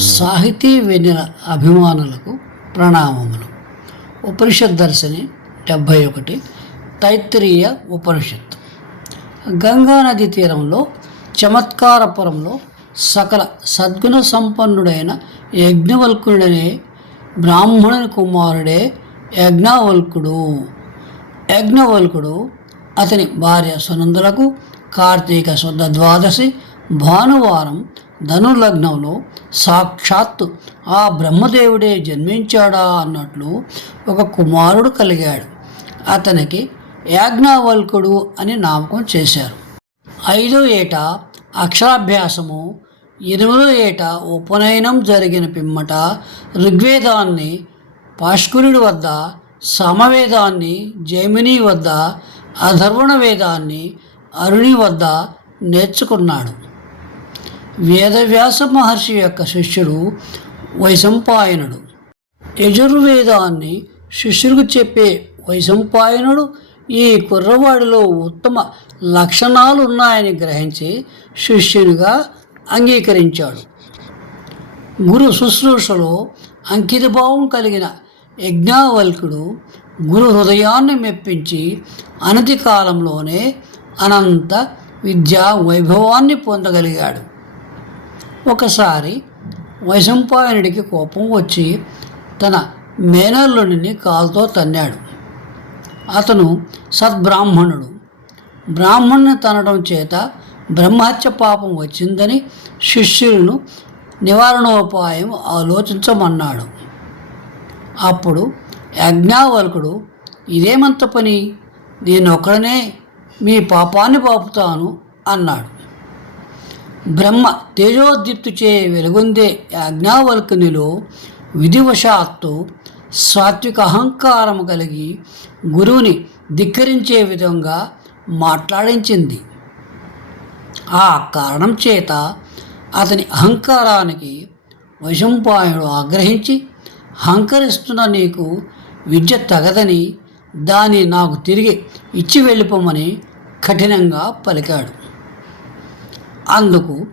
సాహితీ వెన్నెల అభిమానులకు ప్రణామములు. ఉపనిషత్ దర్శని డెబ్భై ఒకటి తైత్రీయ ఉపనిషత్తు. గంగానది తీరంలో చమత్కారపురంలో సకల సద్గుణ సంపన్నుడైన యజ్ఞవల్కుడనే బ్రాహ్మణుని కుమారుడే యజ్ఞవల్కుడు. యజ్ఞవల్కుడు అతని భార్య సునందులకు కార్తీక శుద్ధ ద్వాదశి భానువారం ధనుర్లగ్నంలో సాక్షాత్తు ఆ బ్రహ్మదేవుడే జన్మించాడా అన్నట్లు ఒక కుమారుడు కలిగాడు. అతనికి యాజ్ఞవల్కుడు అని నామకం చేశారు. ఐదో ఏట అక్షరాభ్యాసము ఎనిమిదో ఏట ఉపనయనం జరిగిన పిమ్మట ఋగ్వేదాన్ని పాష్కురుడి వద్ద సమవేదాన్ని జైమిని వద్ద అధర్వణ వేదాన్ని అరుణి వద్ద నేర్చుకున్నాడు. వేదవ్యాస మహర్షి యొక్క శిష్యుడు వైశంపాయనుడు. యజుర్వేదాన్ని శిష్యుడికి చెప్పే వైశంపాయనుడు ఈ కుర్రవాడిలో ఉత్తమ లక్షణాలు ఉన్నాయని గ్రహించి శిష్యునిగా అంగీకరించాడు. గురు శుశ్రూషలో అంకితభావం కలిగిన యజ్ఞావల్కుడు గురు హృదయాన్ని మెప్పించి అనతి కాలంలోనే అనంత విద్యా వైభవాన్ని పొందగలిగాడు. ఒకసారి వైశంపాయనుడికి కోపం వచ్చి తన మేనల్లుడిని కాలుతో తన్నాడు. అతను సద్బ్రాహ్మణుడు. బ్రాహ్మణుని తనడం చేత బ్రహ్మహత్య పాపం వచ్చిందని శిష్యులను నివారణోపాయం ఆలోచించమన్నాడు. అప్పుడు యజ్ఞావల్కుడు ఇదేమంత పని? నేను ఒక్కడనే మీ పాపాన్ని పాపుతాను అన్నాడు. బ్రహ్మ తేజోదీప్తిచే వెలుగొందే యాజ్ఞావల్కునిలో విధివశాత్తు సాత్విక అహంకారం కలిగి గురువుని ధిక్కరించే విధంగా మాట్లాడించింది. ఆ కారణం చేత అతని అహంకారానికి వశంపాయుడు ఆగ్రహించి అహంకరిస్తున్న నీకు విద్య తగదని దాన్ని నాకు తిరిగి ఇచ్చి వెళ్ళిపోమని కఠినంగా పలికాడు. అందుకు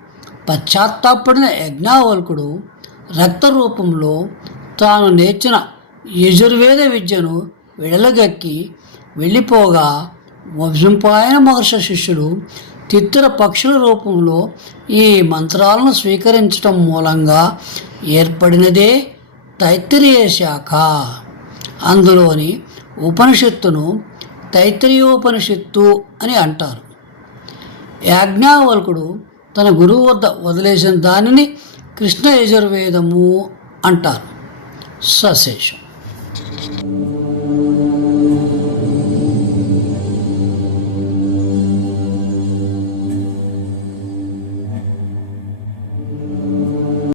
పశ్చాత్తాపడిన యజ్ఞావల్కుడు రక్త రూపంలో తాను నేర్చిన యజుర్వేద విద్యను విడలగక్కి వెళ్ళిపోగా వంశంపాయన మహర్షి శిష్యుడు తిత్తుర పక్షుల రూపంలో ఈ మంత్రాలను స్వీకరించటం మూలంగా ఏర్పడినదే తైత్తిరీయ శాఖ. అందులోని ఉపనిషత్తును తైత్తిరీయోపనిషత్తు అని అంటారు. యాజ్ఞావల్కుడు తన గురువు వద్ద వదిలేసిన దానిని కృష్ణ యజుర్వేదము అంటారు. సశేషం.